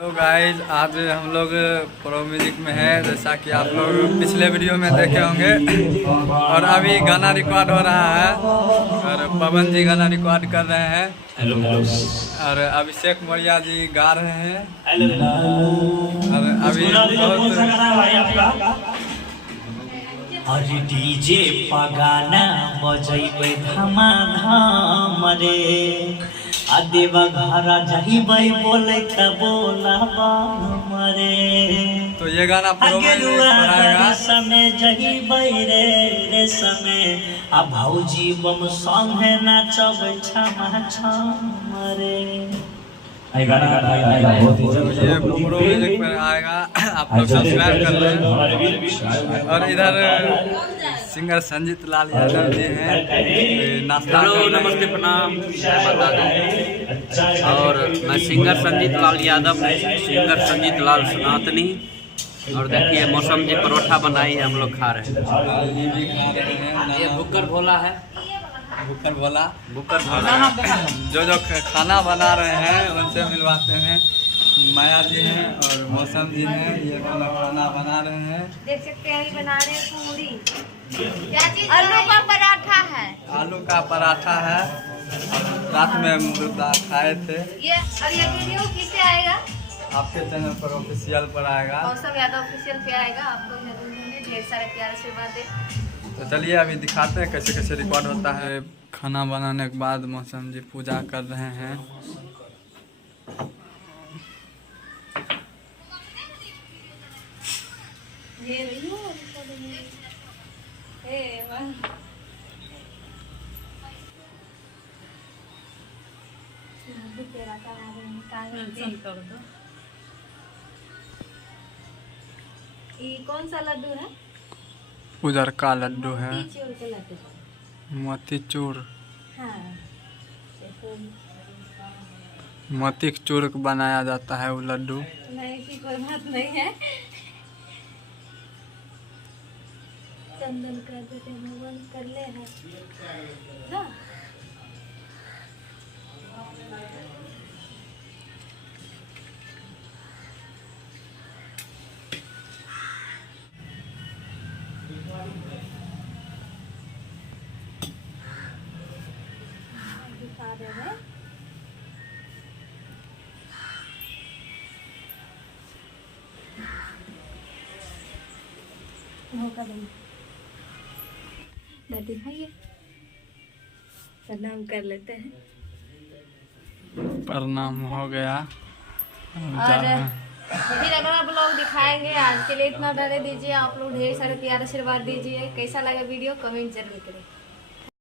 तो गाइज आज हम लोग प्रो म्यूजिक में हैं, जैसा कि आप लोग पिछले वीडियो में देखे होंगे। और अभी गाना रिकॉर्ड हो रहा है और पवन जी गाना रिकॉर्ड कर रहे हैं और अभिषेक मौर्य जी गा रहे हैं। और अभी और डीजे पगाना बजैबै धमाधम रे आ देवा घरा जहिबै बोले त बोलाबा मरे। तो ये गाना प्रो म्यूजिक बनाएगा। समय जहिबै रे समय आ भौजी बम संगे नाचबै छमा छम रे। ये प्रो म्यूजिक पर आएगा, आप लोग सब्सक्राइब कर लें। और इधर सिंगर संजीत लाल यादव जी हैं, नाश्ता। हेलो, नमस्ते, प्रणाम, बता दें। और मैं सिंगर संजीत लाल यादव, सिंगर संजीत लाल सनातनी। और देखिए मौसम जी परोठा बनाई है, हम लोग खा रहे हैं। ये बुकर भोला है, बुकर भोला जो खाना बना रहे हैं उनसे मिलवाते हैं। माया जी हैं और मौसम जी हैं, ये दोनों खाना बना रहे हैं। देख सकते हैं बना रहे हैं पूरी। क्या चीज? आलू का पराठा है। आलू का पराठा है, रात में मुर्गा खाए थे। ये और ये वीडियो किसे आएगा? आपके चैनल पर ऑफिशियल पर आएगा। मौसम यादव ऑफिशियल पे आएगा। आप लोग जरूर में ढेर सारे प्यार आशीर्वाद दें। तो चलिए अभी दिखाते हैं कैसे कैसे रिकॉर्ड होता है। खाना बनाने के बाद मौसम जी पूजा कर रहे हैं। ये कौन सा लड्डू है? उधर का लड्डू है मोतीचूर के लड्डू। मोतीचूर। हाँ। मोती चूर बनाया जाता है वो लड्डू। नहीं की कोई बात नहीं है। चंदन कर देते हैं, भगवान कर ले है ना। दादी भाई प्रणाम कर लेते हैं। प्रणाम हो गया। और फिर अगला ब्लॉग दिखाएंगे। आज के लिए इतना डरे दीजिए। आप लोग ढेर सारे प्यार आशीर्वाद दीजिए। कैसा लगा वीडियो कमेंट जरूर करें।